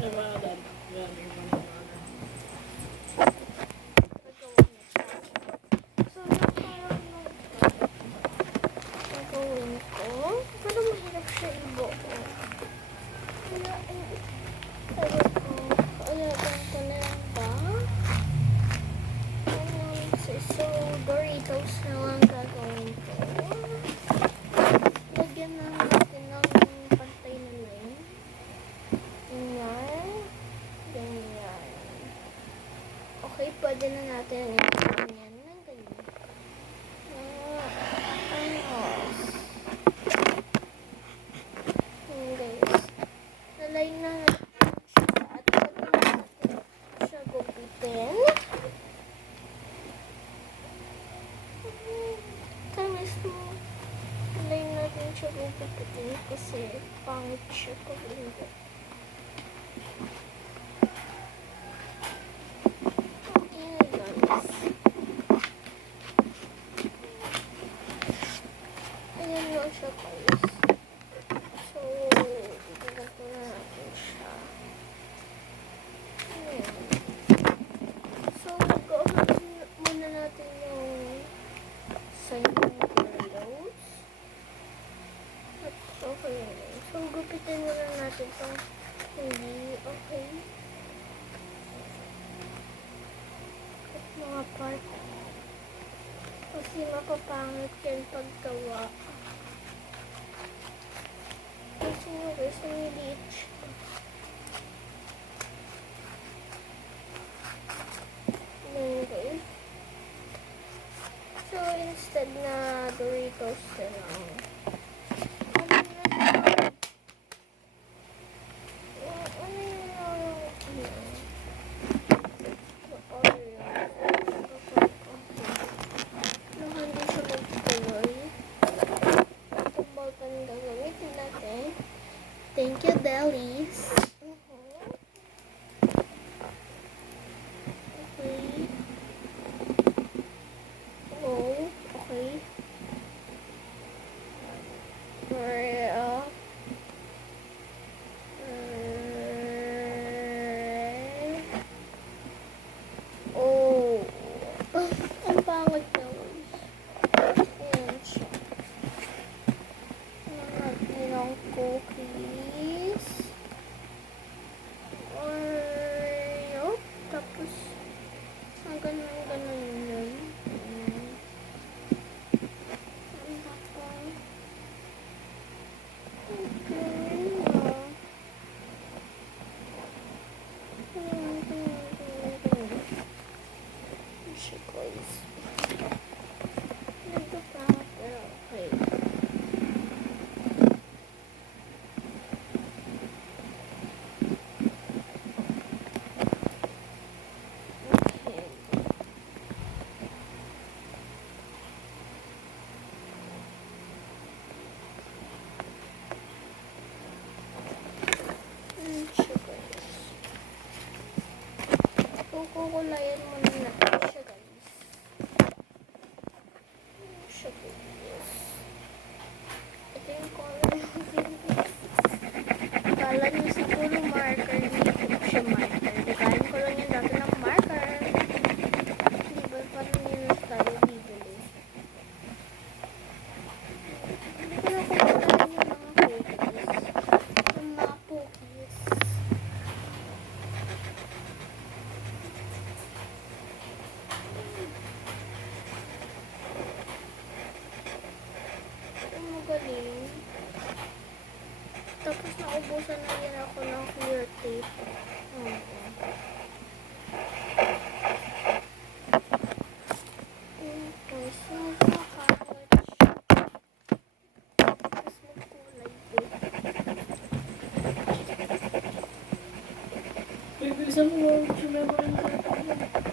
Namalan. Galing mo namalan. So, yung parang gagawin ko. Pero mahirap siya ibuo. Sabi ko, alagaan ko na lang ba? So, Doritos na lang gagawin ko. Lagyan na natin ng pantay na line. Ganyan. Ganyan. Okay, pwede na natin ganyan ng ganyan. Ayos. Guys. Nalay na natin siya at pwede na natin siya gupitin. Tamis mo. Nalay natin siya gupitin kasi pangit siya pag hindi. Ayan na siya guys. So, ibagat na natin siya. Ayan. So, gawin muna natin yung sign ng pillows. At okay. So, gupitin muna natin itong hindi okay. At mga part. Kasi mapapangit yan paggawa. Kasi nga guys, niliit siya. Ayan guys. So, instead na Doritos na lang. Thank you, Delis. Okay. Oh, okay. Oh. Ang pangit naman. Ayan siya. Natin ang cookies. Oreo. Tapos, ganun yun. Kukulayan mo na natin siya guys. Siya guys. Ito yung color natin guys. Kala nyo siguro marker. Hindi ko siya marker. Dagahin ko lang yung dati ng marker. Hindi ba parang yun tayo bibili. Hindi ko na kukulayan yung mga cookies. Yung mga cookies. Magaling. Tapos naubusan na rin ako ng clear tape. Okay, so makakawat siya. Tapos magkulay din. Bibilisan mo, sumema rin sa